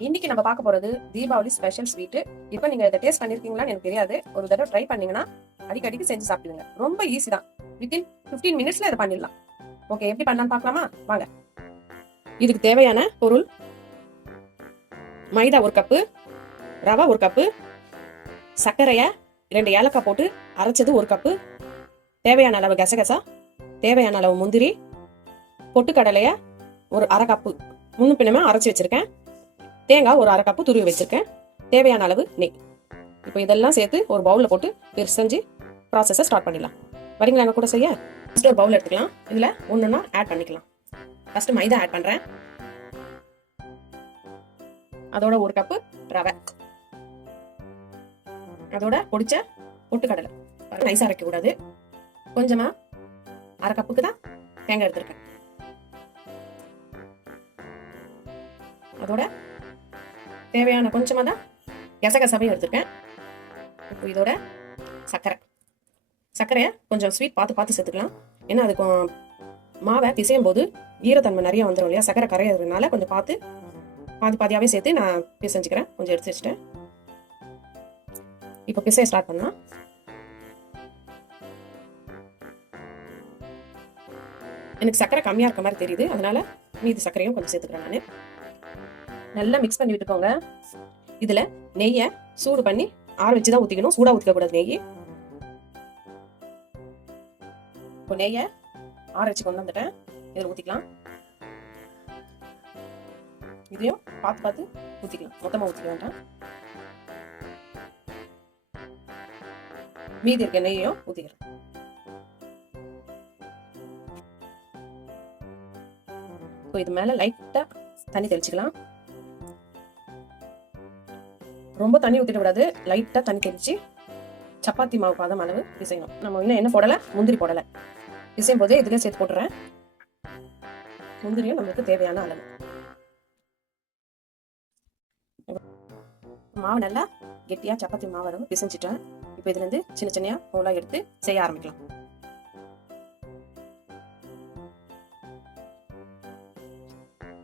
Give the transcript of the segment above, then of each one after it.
இன்னைக்கு நம்ம பார்க்க போறது தீபாவளி ஸ்பெஷல் ஸ்வீட் இப்போ நீங்க இதை டேஸ்ட் பண்ணிருக்கீங்களான்னு எனக்கு தெரியாது. ஒரு தடவை ட்ரை பண்ணீங்கன்னா அடிக்கடிக்கு செஞ்சு சாப்பிடுங்க. ரொம்ப ஈஸி தான். வித்தின் 15 மினிட்ஸ்ல இதை பண்ணிடலாம். ஓகே எப்படி பண்ணலாம்னு பார்க்கலாமா? வாங்க. இதுக்கு தேவையான பொருள்? மைதா ஒரு கப்பு ரவா ஒரு கப்பு சர்க்கரைய ரெண்டு ஏலக்காய் போட்டு அரைச்சது ஒரு கப்பு. தேவையான அளவு கசகசா தேவையான அளவு முந்திரி பொட்டுக்கடலைய ஒரு அரை கப்பு. முன்னு பின்னமா அரைச்சி வச்சிருக்கேன். தேங்காய் ஒரு அரை கப்பு துருவி வச்சிருக்கேன். தேவையான அளவு நெய். இப்போ இதெல்லாம் சேர்த்து ஒரு பவுலில் போட்டு பிரிசஞ்சு ப்ராசஸை ஸ்டார்ட் பண்ணிடலாம். வரீங்களா? எங்கள் கூட செய்ய? ஃபஸ்ட்டு ஒரு பவுல் எடுத்துக்கலாம். இதில் ஒன்றுன்னா ஆட் பண்ணிக்கலாம். ஃபஸ்ட்டு மைதா ஆட் பண்ணுறேன் அதோட ஒரு கப்பு ரவை. அதோட பொடிச்ச பொட்டுக்கடலை. நைஸாக அரைக்க கூடாது கொஞ்சமா அரை கப்புக்கு தான் தேங்காய் எடுத்திருக்கேன். அதோட தேவையான கொஞ்சமா தான் கசகசவையும் எடுத்துருக்கேன். இப்போ இதோட சர்க்கரை. சர்க்கரையை கொஞ்சம் ஸ்வீட் பார்த்து பார்த்து சேர்த்துக்கலாம். ஏன்னா அது மாவை பிசையும் போது ஈரத்தன்மை நிறைய வந்துடும் இல்லையா? சர்க்கரை கரையிறதுனால கொஞ்சம் பார்த்து பாதி பாதியாகவே சேர்த்து நான் பிசைஞ்சுக்கிறேன். கொஞ்சம் எடுத்து வச்சுட்டேன். இப்போ பிசைய ஸ்டார்ட் பண்ணா எனக்கு சர்க்கரை கம்மியாக இருக்க மாதிரி தெரியுது. அதனால மீதி சர்க்கரையும் கொஞ்சம் சேர்த்துக்கிறேன் நான். நல்லா மிக்ஸ் பண்ணி விட்டுக்கோங்க. இதுல நெய்யை சூடு பண்ணி ஆற வச்சு தான் ஊத்திக்கணும். சூடா ஊத்திக்க கூடாது நெய். இப்போ நெய்யை ஆற வச்சு கொண்டு வந்துட்டேன். இதில் ஊத்திக்கலாம். இதையும் பார்த்து பார்த்து ஊத்திக்கலாம். மொத்தமா ஊத்திக்க வேண்டாம். மீதி இருக்க நெய்யையும் ஊற்றிக்கிறேன் இப்போ இது மேல லைட்டா தண்ணி தெளிச்சுக்கலாம். ரொம்ப தண்ணி ஊத்திட கூடாது லைட்டா தண்ணி தெளித்து சப்பாத்தி மாவு பாதம் அளவு பிசையணும். நம்ம இன்னும் என்ன போடல? முந்திரி போடல. பிசையும் போதே இதுல சேர்த்து போட்டுறேன். முந்திரியும் நம்மளுக்கு தேவையான அளவு. மாவு நல்லா கெட்டியா சப்பாத்தி மாவு அளவு பிசைஞ்சிட்டேன். இப்போ இதுல இருந்து சின்ன சின்னையாக போலா எடுத்து செய்ய ஆரம்பிக்கலாம்.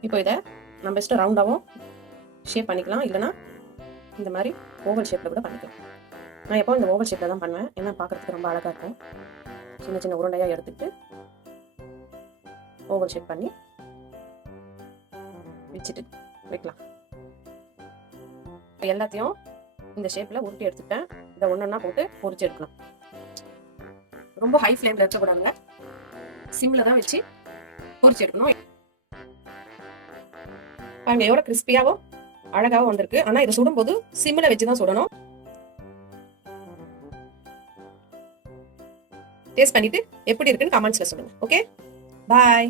இப்போ இதை நம்ம இஷ்டம் ரவுண்டாகவும் ஷேப் பண்ணிக்கலாம். இல்லைன்னா இந்த மாதிரி ஓவல் ஷேப்பில் கூட பண்ணிக்கலாம். நான் எப்போ இந்த ஓவல் ஷேப்பில் தான் பண்ணுவேன். ஏன்னா பார்க்கறதுக்கு ரொம்ப அழகாக இருக்கும். சின்ன சின்ன உருண்டையாக எடுத்துக்கிட்டு ஓவல் ஷேப் பண்ணி வச்சுட்டு வைக்கலாம். எல்லாத்தையும் இந்த ஷேப்பில் உருட்டி எடுத்துட்டேன் இதை ஒன்று ஒன்றா போட்டு பொறிச்சு எடுக்கலாம். ரொம்ப ஹை ஃப்ளேமில் இருக்கக்கூடாதுங்க. சிம்மில் தான் வச்சு பொறிச்சு எடுக்கணும். பாருங்க எவ்வளோ கிறிஸ்பியாகவும் அழகாவும் வந்திருக்கு. ஆனா இதை சுடும்போது சிம்ல வச்சு தான் சுடணும். டேஸ்ட் பண்ணிட்டு எப்படி இருக்குன்னு கமெண்ட்ஸில் சொல்லுங்க. Okay bye